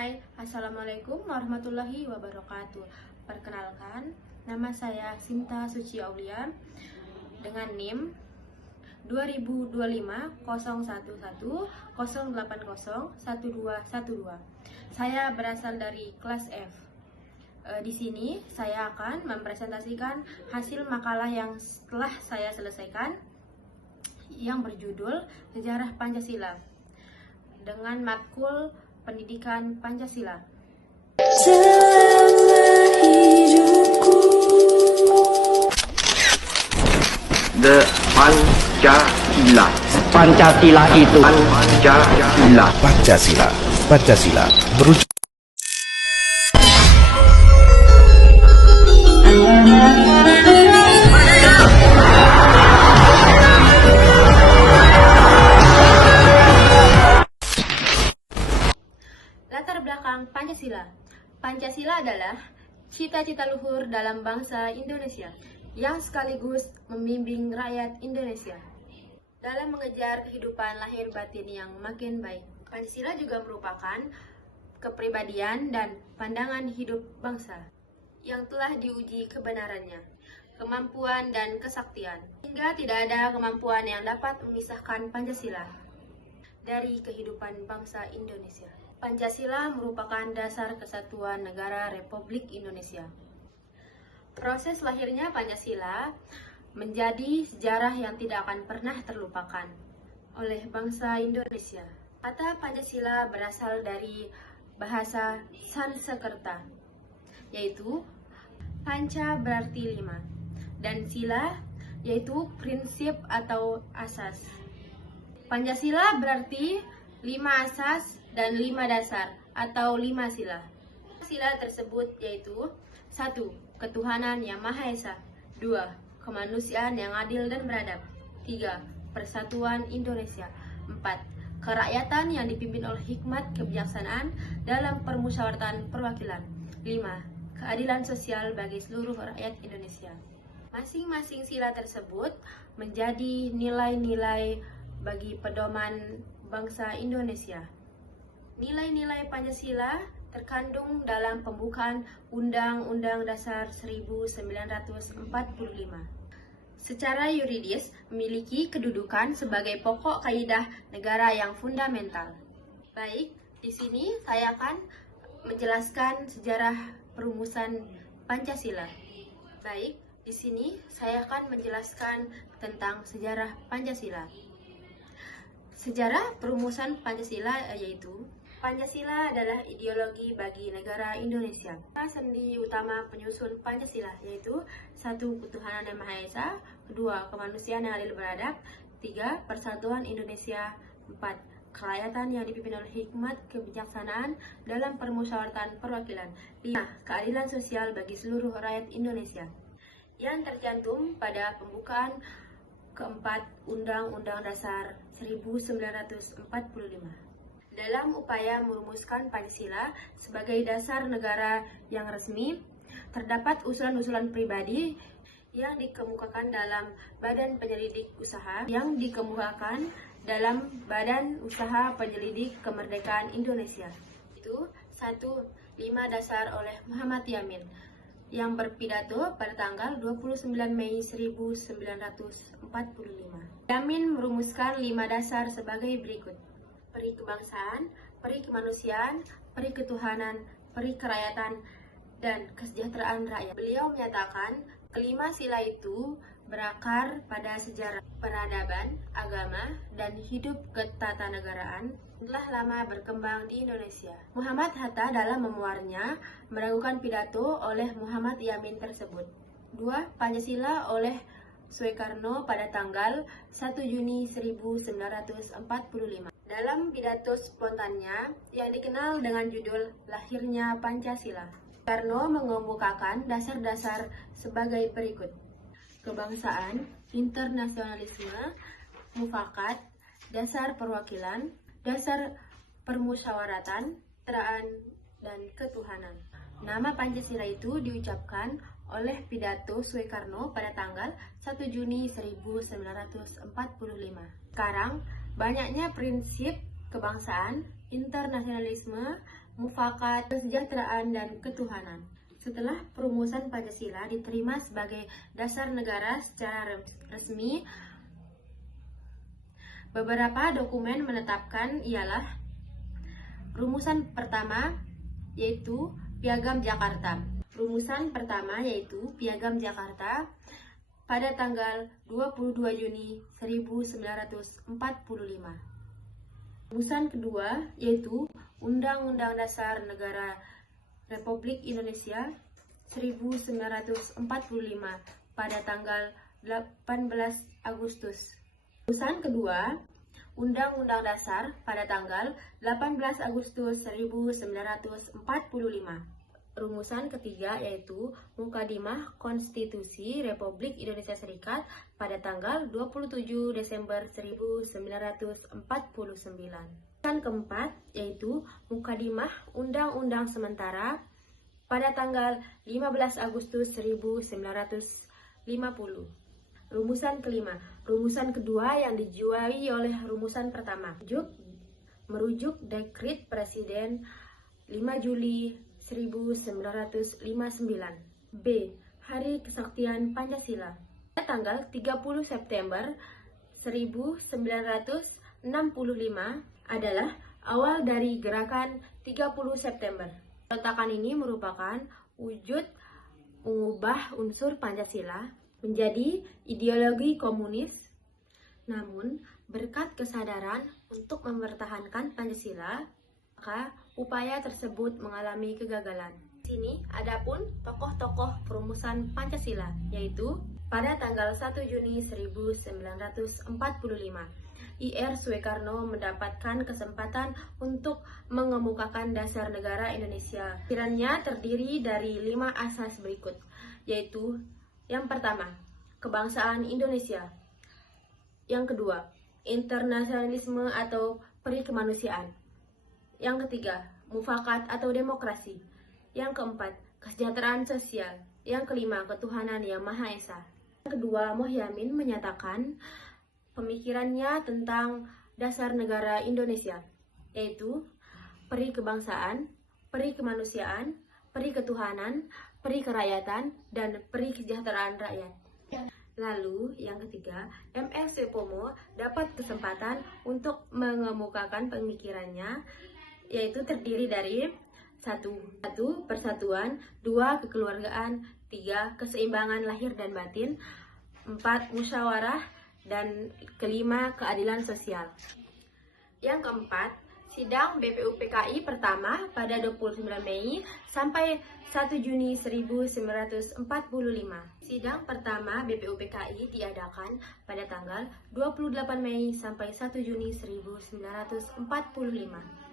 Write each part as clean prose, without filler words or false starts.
Hai, Assalamualaikum warahmatullahi wabarakatuh. Perkenalkan, nama saya Sinta Suci Aulia dengan NIM 2025 011 080 1212. Saya berasal dari kelas F. Di sini saya akan mempresentasikan hasil makalah yang telah saya selesaikan yang berjudul Sejarah Pancasila dengan matkul Pendidikan Pancasila. The Pancasila. Pancasila itu Pancasila merujuk Latar belakang Pancasila. Pancasila adalah cita-cita luhur dalam bangsa Indonesia yang sekaligus membimbing rakyat Indonesia dalam mengejar kehidupan lahir batin yang makin baik. Pancasila juga merupakan kepribadian dan pandangan hidup bangsa yang telah diuji kebenarannya, kemampuan dan kesaktian, hingga tidak ada kemampuan yang dapat memisahkan Pancasila dari kehidupan bangsa Indonesia. Pancasila merupakan dasar kesatuan negara Republik Indonesia. Proses lahirnya Pancasila menjadi sejarah yang tidak akan pernah terlupakan oleh bangsa Indonesia. Kata Pancasila berasal dari bahasa Sanskerta, yaitu panca berarti 5, dan sila yaitu prinsip atau asas. Pancasila berarti 5 asas dan 5 dasar atau 5 sila. Sila tersebut yaitu 1. Ketuhanan yang Maha Esa. 2. Kemanusiaan yang adil dan beradab. 3. Persatuan Indonesia. 4. Kerakyatan yang dipimpin oleh hikmat kebijaksanaan dalam permusyawaratan perwakilan. 5. Keadilan sosial bagi seluruh rakyat Indonesia. Masing-masing sila tersebut menjadi nilai-nilai bagi pedoman bangsa Indonesia. Nilai-nilai Pancasila terkandung dalam pembukaan Undang-Undang Dasar 1945. Secara yuridis memiliki kedudukan sebagai pokok kaidah negara yang fundamental. Baik, di sini saya akan menjelaskan sejarah perumusan Pancasila. Baik, di sini saya akan menjelaskan tentang sejarah Pancasila. Sejarah perumusan Pancasila yaitu Pancasila adalah ideologi bagi negara Indonesia. Sendi utama penyusun Pancasila yaitu 1. Ketuhanan yang Maha Esa. 2. Kemanusiaan yang adil beradab. 3. Persatuan Indonesia. 4. Kerakyatan yang dipimpin oleh hikmat kebijaksanaan dalam permusyawaratan perwakilan. 5. Keadilan sosial bagi seluruh rakyat Indonesia yang tercantum pada pembukaan keempat Undang-Undang Dasar 1945. Dalam upaya merumuskan Pancasila sebagai dasar negara yang resmi, terdapat usulan-usulan pribadi yang dikemukakan dalam Badan Penyelidik Usaha Badan Usaha Penyelidik Kemerdekaan Indonesia. Itu 1. 5 dasar oleh Muhammad Yamin yang berpidato pada tanggal 29 Mei 1945. Yamin merumuskan 5 dasar sebagai berikut: peri kebangsaan, peri kemanusiaan, peri ketuhanan, peri kerakyatan, dan kesejahteraan rakyat. Beliau menyatakan kelima sila itu berakar pada sejarah peradaban, agama, dan hidup ketatanegaraan telah lama berkembang di Indonesia. Muhammad Hatta dalam memuarnya meragukan pidato oleh Muhammad Yamin tersebut. 2. Pancasila oleh Soekarno pada tanggal 1 Juni 1945. Dalam pidato spontannya yang dikenal dengan judul Lahirnya Pancasila, Soekarno mengemukakan dasar-dasar sebagai berikut: kebangsaan, internasionalisme, mufakat, dasar perwakilan, dasar permusyawaratan, teraan, dan ketuhanan. Nama Pancasila itu diucapkan oleh pidato Soekarno pada tanggal 1 Juni 1945. Sekarang, banyaknya prinsip kebangsaan, internasionalisme, mufakat, kesejahteraan, dan ketuhanan. Setelah perumusan Pancasila diterima sebagai dasar negara secara resmi, beberapa dokumen menetapkan ialah rumusan pertama yaitu Piagam Jakarta. Rumusan pertama yaitu Piagam Jakarta pada tanggal 22 Juni 1945. Rumusan kedua yaitu Undang-Undang Dasar Negara Republik Indonesia 1945 pada tanggal 18 Agustus. Rumusan kedua Undang-Undang Dasar pada tanggal 18 Agustus 1945. Rumusan ketiga yaitu Mukadimah Konstitusi Republik Indonesia Serikat pada tanggal 27 Desember 1949. Rumusan keempat yaitu Mukadimah Undang-Undang Sementara pada tanggal 15 Agustus 1950. Rumusan kelima, rumusan kedua yang dijuai oleh rumusan pertama, merujuk Dekrit Presiden 5 Juli 1959. B. Hari Kesaktian Pancasila. Pada tanggal 30 September 1965 adalah awal dari gerakan 30 September. Peletakan ini merupakan wujud mengubah unsur Pancasila menjadi ideologi komunis. Namun, berkat kesadaran untuk mempertahankan Pancasila, maka upaya tersebut mengalami kegagalan. Di sini adapun tokoh-tokoh perumusan Pancasila, yaitu pada tanggal 1 Juni 1945, Ir. Soekarno mendapatkan kesempatan untuk mengemukakan dasar negara Indonesia. Pikirannya terdiri dari 5 asas berikut, yaitu yang pertama, kebangsaan Indonesia. Yang kedua, internasionalisme atau peri kemanusiaan. Yang ketiga, mufakat atau demokrasi. Yang keempat, kesejahteraan sosial. Yang kelima, ketuhanan yang Maha Esa. Yang kedua, Mohyamin menyatakan pemikirannya tentang dasar negara Indonesia, yaitu peri kebangsaan, peri kemanusiaan, peri ketuhanan, peri kerakyatan, dan peri kesejahteraan rakyat. Lalu, yang ketiga, M.L. Suepomo dapat kesempatan untuk mengemukakan pemikirannya, yaitu terdiri dari 1. Persatuan, 2. Kekeluargaan, 3. Keseimbangan lahir dan batin, 4. Musyawarah, dan kelima, keadilan sosial. Yang keempat, sidang BPUPKI pertama pada 29 Mei sampai 1 Juni 1945. Sidang pertama BPUPKI diadakan pada tanggal 28 Mei sampai 1 Juni 1945.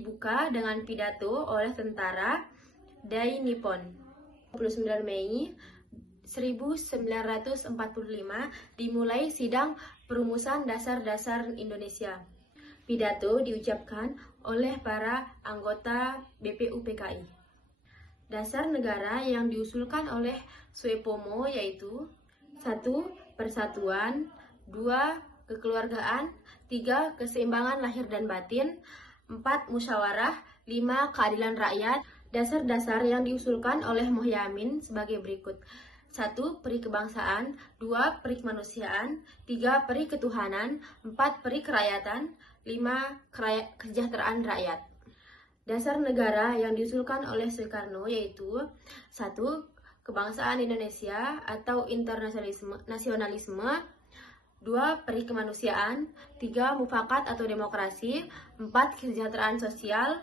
Dibuka dengan pidato oleh tentara Dai Nippon. 29 Mei 1945 dimulai sidang perumusan dasar-dasar Indonesia. Pidato diucapkan oleh para anggota BPUPKI. Dasar negara yang diusulkan oleh Suepomo yaitu 1. Persatuan, 2. Kekeluargaan, 3. Keseimbangan lahir dan batin, 4. Musyawarah, 5. Keadilan rakyat. Dasar-dasar yang diusulkan oleh Mohyamin sebagai berikut. 1. Peri kebangsaan, 2. Peri kemanusiaan, 3. Peri ketuhanan, 4. Peri kerakyatan, 5. Kesejahteraan rakyat. Dasar negara yang diusulkan oleh Soekarno yaitu 1. Kebangsaan Indonesia atau internasionalisme, 2. Peri kemanusiaan, 3. Mufakat atau demokrasi, 4. Kesejahteraan sosial,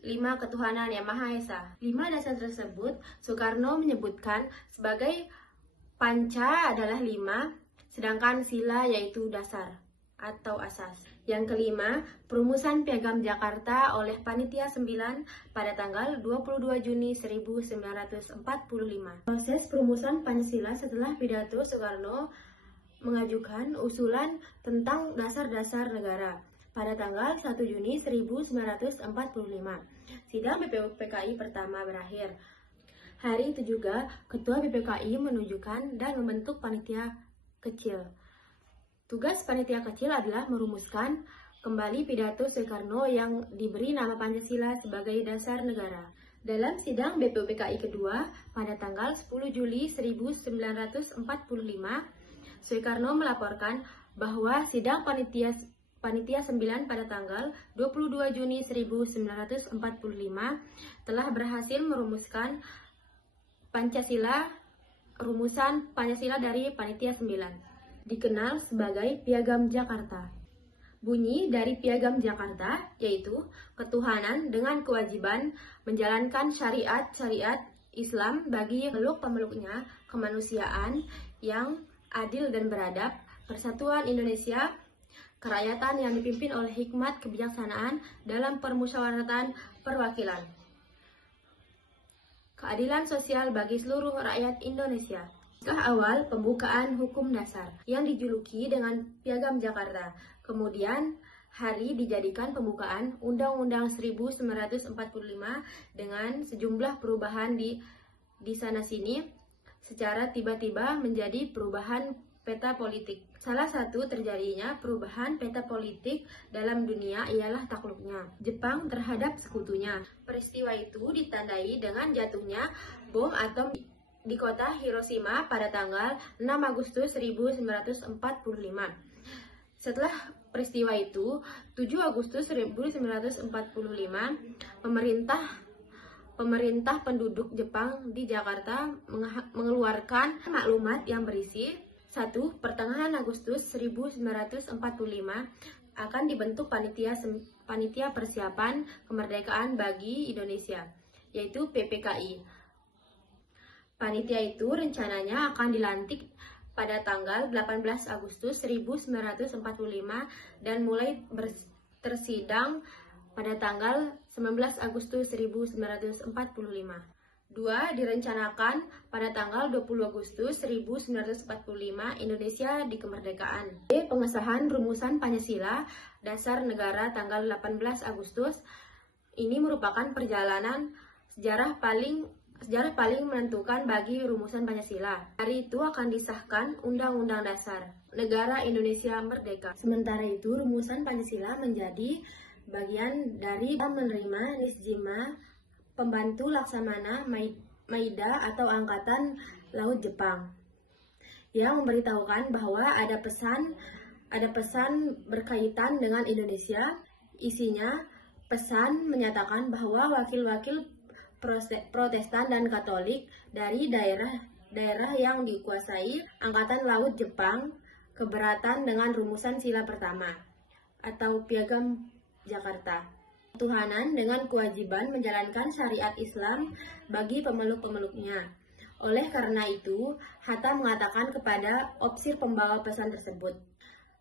5. Ketuhanan yang Maha Esa. 5 dasar tersebut Soekarno menyebutkan sebagai panca adalah 5, sedangkan sila yaitu dasar atau asas. Yang kelima, perumusan Piagam Jakarta oleh Panitia 9 pada tanggal 22 Juni 1945. Proses perumusan Pancasila setelah pidato Soekarno mengajukan usulan tentang dasar-dasar negara pada tanggal 1 Juni 1945. Sidang BPUPKI pertama berakhir. Hari itu juga Ketua BPKI menunjukkan dan membentuk panitia kecil. Tugas panitia kecil adalah merumuskan Kembali pidato Soekarno yang diberi nama Pancasila sebagai dasar negara. Dalam sidang BPUPKI kedua pada tanggal 10 Juli 1945, Soekarno melaporkan bahwa sidang Panitia 9 pada tanggal 22 Juni 1945 telah berhasil merumuskan rumusan Pancasila dari Panitia 9, dikenal sebagai Piagam Jakarta. Bunyi dari Piagam Jakarta yaitu ketuhanan dengan kewajiban menjalankan syariat-syariat Islam bagi pemeluk-pemeluknya, kemanusiaan yang adil dan beradab, persatuan Indonesia, kerakyatan yang dipimpin oleh hikmat kebijaksanaan dalam permusyawaratan perwakilan, keadilan sosial bagi seluruh rakyat Indonesia. Naskah awal pembukaan hukum dasar yang dijuluki dengan Piagam Jakarta. Kemudian hari dijadikan pembukaan Undang-Undang 1945 dengan sejumlah perubahan di sana-sini secara tiba-tiba menjadi perubahan peta politik. Salah satu terjadinya perubahan peta politik dalam dunia ialah takluknya Jepang terhadap sekutunya. Peristiwa itu ditandai dengan jatuhnya bom atom di kota Hiroshima pada tanggal 6 Agustus 1945. Setelah peristiwa itu, 7 Agustus 1945, pemerintah penduduk Jepang di Jakarta mengeluarkan maklumat yang berisi 1. Pertengahan Agustus 1945 akan dibentuk panitia persiapan kemerdekaan bagi Indonesia, yaitu PPKI. Panitia itu rencananya akan dilantik pada tanggal 18 Agustus 1945 dan mulai tersidang pada tanggal 19 Agustus 1945. 2. Direncanakan pada tanggal 20 Agustus 1945 Indonesia dikemerdekaan. Pengesahan rumusan Pancasila dasar negara tanggal 18 Agustus ini merupakan perjalanan sejarah paling menentukan bagi rumusan Pancasila. Hari itu akan disahkan Undang-Undang Dasar Negara Indonesia Merdeka. Sementara itu, rumusan Pancasila menjadi bagian dari menerima Nishijima, pembantu Laksamana Maida atau Angkatan Laut Jepang, yang memberitahukan bahwa ada pesan berkaitan dengan Indonesia. Isinya pesan menyatakan bahwa wakil-wakil Protestan dan Katolik dari daerah yang dikuasai Angkatan Laut Jepang keberatan dengan rumusan sila pertama atau Piagam Jakarta. Ketuhanan dengan kewajiban menjalankan syariat Islam bagi pemeluk-pemeluknya. Oleh karena itu, Hatta mengatakan kepada opsir pembawa pesan tersebut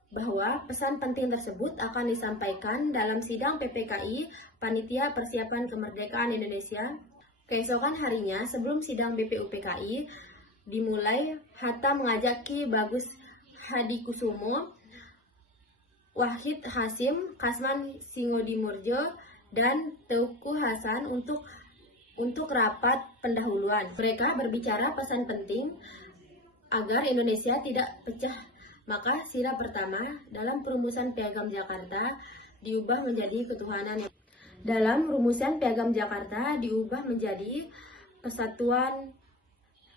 bahwa pesan penting tersebut akan disampaikan dalam sidang PPKI Panitia Persiapan Kemerdekaan Indonesia. Keesokan harinya, sebelum sidang BPUPKI dimulai, Hatta mengajak Ki Bagus Hadikusumo, Wahid Hasim, Kasman Singodimorjo, dan Teuku Hasan untuk rapat pendahuluan. Mereka berbicara pesan penting agar Indonesia tidak pecah. Maka sila pertama dalam perumusan Piagam Jakarta diubah menjadi ketuhanan. Dalam rumusan Piagam Jakarta diubah menjadi persatuan.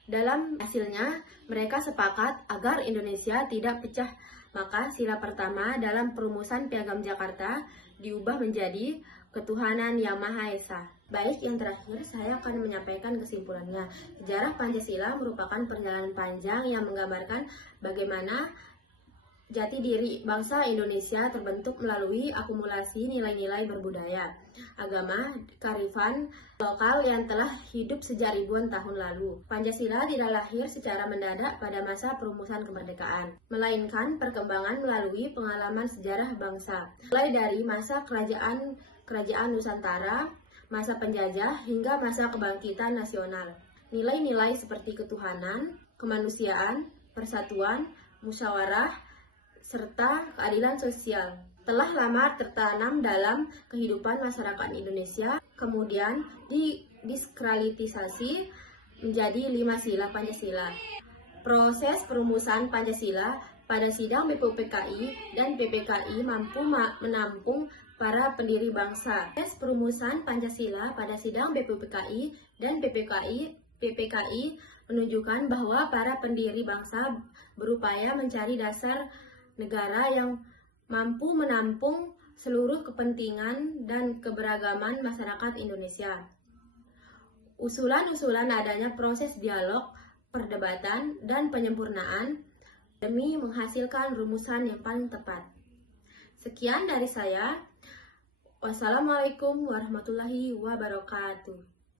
Dalam hasilnya, mereka sepakat agar Indonesia tidak pecah. Maka sila pertama dalam perumusan Piagam Jakarta diubah menjadi ketuhanan Yang Maha Esa. Baik, yang terakhir saya akan menyampaikan kesimpulannya. Sejarah Pancasila merupakan perjalanan panjang yang menggambarkan bagaimana jati diri bangsa Indonesia terbentuk melalui akumulasi nilai-nilai berbudaya, agama, kearifan lokal yang telah hidup sejak ribuan tahun lalu. Pancasila tidak lahir secara mendadak pada masa perumusan kemerdekaan, melainkan perkembangan melalui pengalaman sejarah bangsa, mulai dari masa kerajaan Nusantara, masa penjajah, hingga masa kebangkitan nasional. Nilai-nilai seperti ketuhanan, kemanusiaan, persatuan, musyawarah, serta keadilan sosial telah lama tertanam dalam kehidupan masyarakat Indonesia, kemudian didiskreditasi menjadi 5 sila Pancasila. Proses perumusan Pancasila pada sidang BPUPKI dan PPKI mampu menampung para pendiri bangsa. Tes perumusan Pancasila pada sidang BPUPKI dan PPKI menunjukkan bahwa para pendiri bangsa berupaya mencari dasar negara yang mampu menampung seluruh kepentingan dan keberagaman masyarakat Indonesia. Usulan-usulan adanya proses dialog, perdebatan, dan penyempurnaan demi menghasilkan rumusan yang paling tepat. Sekian dari saya. Wassalamualaikum warahmatullahi wabarakatuh.